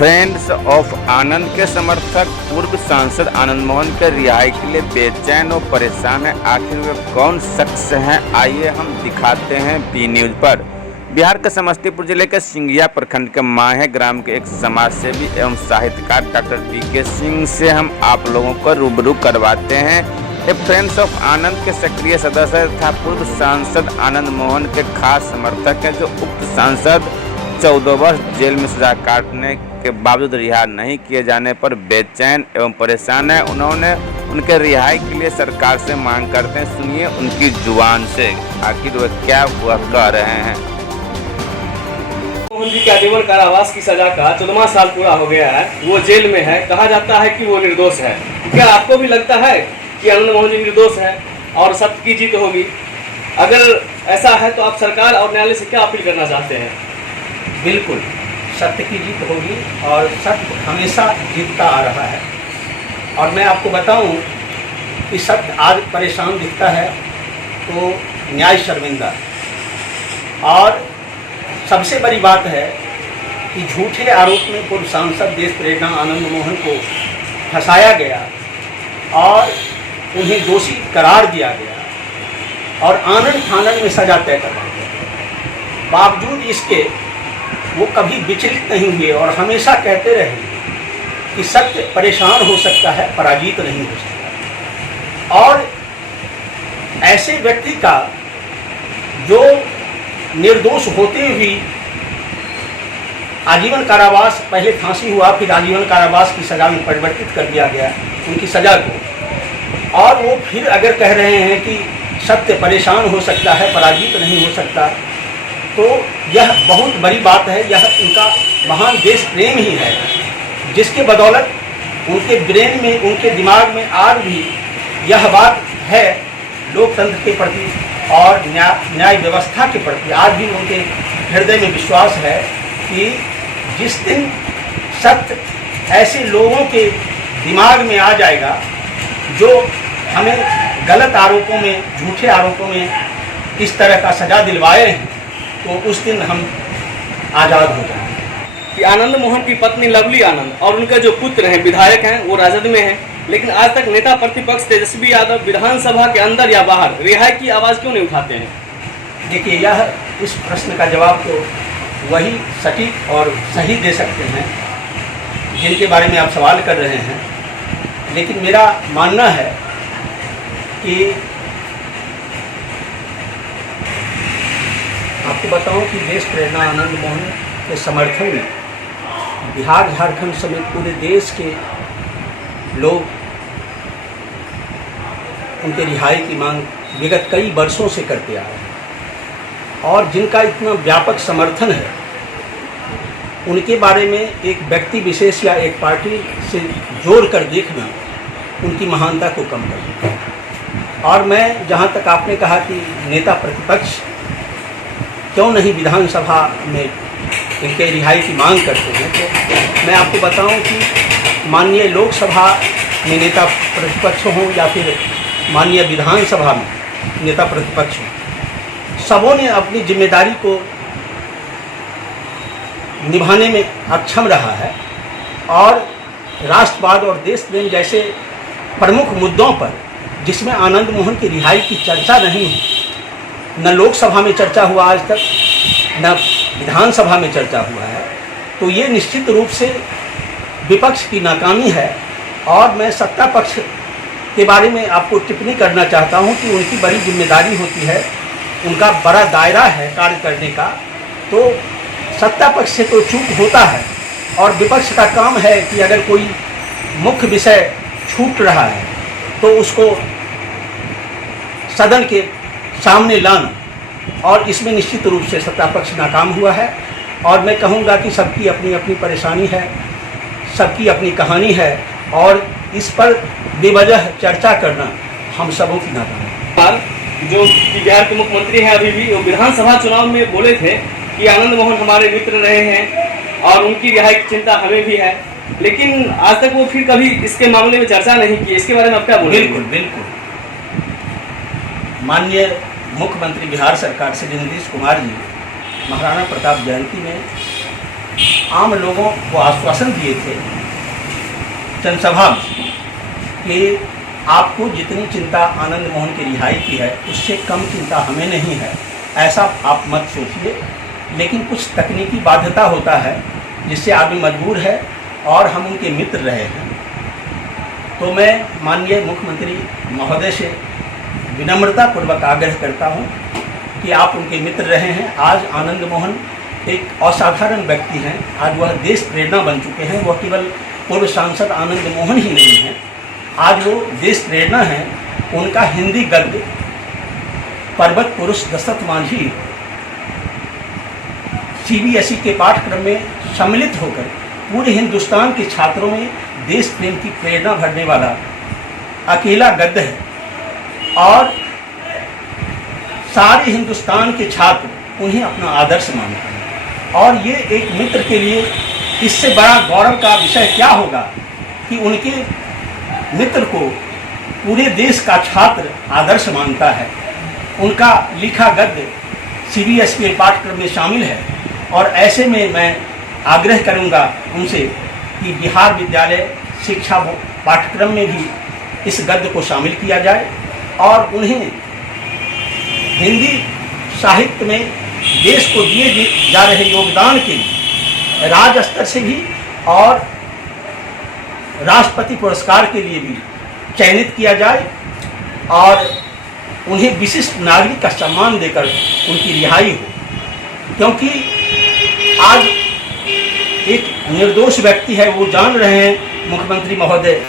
Friends of आनंद के समर्थक पूर्व सांसद आनंद मोहन के रिहाई के लिए बेचैन और परेशान हैं। आखिर वे कौन शख्स हैं, आइए हम दिखाते हैं बी न्यूज पर। बिहार के समस्तीपुर जिले के सिंघिया प्रखंड के माहे ग्राम के एक समाजसेवी एवं साहित्यकार डॉक्टर पी.के. सिंह से हम आप लोगों को रूबरू करवाते हैं। ये फ्रेंड्स ऑफ आनंद के सक्रिय सदस्य तथा पूर्व सांसद आनंद मोहन के खास समर्थक हैं, जो उक्त सांसद 14 वर्ष जेल में सजा काटने के बावजूद रिहा नहीं किए जाने पर बेचैन एवं परेशान है। उन्होंने उनके रिहाई के लिए सरकार से मांग करते हैं। सुनिए उनकी जुबान से आखिर वे क्या हुआ कह रहे हैं। मोहन जी के आजीवन कारावास की सजा का 14वां साल पूरा हो गया है। वो जेल में है। कहा जाता है कि वो निर्दोष है। क्या आपको भी लगता है कि आनंद मोहन जी निर्दोष है और सत्य की जीत होगी? अगर ऐसा है तो आप सरकार और न्यायालय से क्या अपील करना चाहते हैं? बिल्कुल सत्य की जीत होगी और सत्य हमेशा जीतता आ रहा है। और मैं आपको बताऊं कि सत्य आज परेशान दिखता है तो न्याय शर्मिंदा। और सबसे बड़ी बात है कि झूठे आरोप में पूर्व सांसद देश प्रेरणा आनंद मोहन को फंसाया गया और उन्हें दोषी करार दिया गया और आनंद फानन में सजा तय करवाई गई। बावजूद इसके वो कभी विचलित नहीं हुए और हमेशा कहते रहे कि सत्य परेशान हो सकता है, पराजित नहीं हो सकता। और ऐसे व्यक्ति का जो निर्दोष होते हुए आजीवन कारावास, पहले फांसी हुआ फिर आजीवन कारावास की सजा में परिवर्तित कर दिया गया उनकी सजा को, और वो फिर अगर कह रहे हैं कि सत्य परेशान हो सकता है, पराजित नहीं हो सकता, तो यह बहुत बड़ी बात है। यह उनका महान देश प्रेम ही है, जिसके बदौलत उनके ब्रेन में, उनके दिमाग में आज भी यह बात है लोकतंत्र के प्रति और न्याय व्यवस्था के प्रति। आज भी उनके हृदय में विश्वास है कि जिस दिन सत्य ऐसे लोगों के दिमाग में आ जाएगा जो हमें गलत आरोपों में, झूठे आरोपों में इस तरह का सजा दिलवाए हैं, तो उस दिन हम आज़ाद हो जाएंगे। कि आनंद मोहन की पत्नी लवली आनंद और उनके जो पुत्र हैं, विधायक हैं, वो राजद में हैं, लेकिन आज तक नेता प्रतिपक्ष तेजस्वी यादव विधानसभा के अंदर या बाहर रिहाई की आवाज़ क्यों नहीं उठाते हैं? देखिए, यह इस प्रश्न का जवाब तो वही सटीक और सही दे सकते हैं जिनके बारे में आप सवाल कर रहे हैं। लेकिन मेरा मानना है कि आपको बताऊं कि देश प्रेरणा आनंद मोहन के समर्थन में बिहार, झारखंड समेत पूरे देश के लोग उनके रिहाई की मांग विगत कई वर्षों से करते आ रहे हैं। और जिनका इतना व्यापक समर्थन है, उनके बारे में एक व्यक्ति विशेष या एक पार्टी से जोड़ कर देखना उनकी महानता को कम कर देता है। और मैं, जहाँ तक आपने कहा कि नेता प्रतिपक्ष क्यों नहीं विधानसभा में इनके रिहाई की मांग करते हैं, तो मैं आपको बताऊं कि माननीय लोकसभा में नेता प्रतिपक्ष हों या फिर माननीय विधानसभा में नेता प्रतिपक्ष हों, सबों ने अपनी जिम्मेदारी को निभाने में अक्षम रहा है। और राष्ट्रवाद और देश प्रेम जैसे प्रमुख मुद्दों पर, जिसमें आनंद मोहन की रिहाई की चर्चा नहीं हुई, न लोकसभा में चर्चा हुआ आज तक, न विधानसभा में चर्चा हुआ है, तो ये निश्चित रूप से विपक्ष की नाकामी है। और मैं सत्ता पक्ष के बारे में आपको टिप्पणी करना चाहता हूं कि उनकी बड़ी जिम्मेदारी होती है, उनका बड़ा दायरा है कार्य करने का। तो सत्ता पक्ष से तो चूक होता है और विपक्ष का काम है कि अगर कोई मुख्य विषय छूट रहा है तो उसको सदन के सामने लाना, और इसमें निश्चित रूप से सत्ता पक्ष नाकाम हुआ है। और मैं कहूँगा कि सबकी अपनी अपनी परेशानी है, सबकी अपनी कहानी है, और इस पर बेवजह चर्चा करना हम सबों की नाकामी है। जो बिहार के मुख्यमंत्री हैं अभी भी, वो विधानसभा चुनाव में बोले थे कि आनंद मोहन हमारे मित्र रहे हैं और उनकी रिहाई की चिंता हमें भी है, लेकिन आज तक वो फिर कभी इसके मामले में चर्चा नहीं की। इसके बारे में आप क्या बोलेंगे? बिल्कुल बिल्कुल। माननीय मुख्यमंत्री बिहार सरकार श्री नीतीश कुमार जी महाराणा प्रताप जयंती में आम लोगों को आश्वासन दिए थे जनसभा में कि आपको जितनी चिंता आनंद मोहन की रिहाई की है उससे कम चिंता हमें नहीं है, ऐसा आप मत सोचिए। लेकिन कुछ तकनीकी बाध्यता होता है जिससे आदमी मजबूर है और हम उनके मित्र रहे हैं। तो मैं माननीय मुख्यमंत्री महोदय से विनम्रतापूर्वक आग्रह करता हूं कि आप उनके मित्र रहे हैं। आज आनंद मोहन एक असाधारण व्यक्ति हैं, आज वह देश प्रेरणा बन चुके हैं। वह केवल पूर्व सांसद आनंद मोहन ही नहीं हैं, आज वो देश प्रेरणा है। उनका हिंदी गद्य पर्वत पुरुष दशरथ मांझी CBSE के पाठ्यक्रम में सम्मिलित होकर पूरे हिंदुस्तान के छात्रों में देश प्रेम की प्रेरणा भरने वाला अकेला गद्य है और सारे हिंदुस्तान के छात्र उन्हें अपना आदर्श मानते हैं। और ये एक मित्र के लिए इससे बड़ा गौरव का विषय क्या होगा कि उनके मित्र को पूरे देश का छात्र आदर्श मानता है। उनका लिखा गद्य CBSE के पाठ्यक्रम में शामिल है और ऐसे में मैं आग्रह करूंगा उनसे कि बिहार विद्यालय शिक्षा पाठ्यक्रम में भी इस गद्य को शामिल किया जाए और उन्हें हिंदी साहित्य में देश को दिए जा रहे योगदान के लिए राज्य स्तर से भी और राष्ट्रपति पुरस्कार के लिए भी चयनित किया जाए और उन्हें विशिष्ट नागरिक का सम्मान देकर उनकी रिहाई हो। क्योंकि आज एक निर्दोष व्यक्ति है, वो जान रहे हैं मुख्यमंत्री महोदय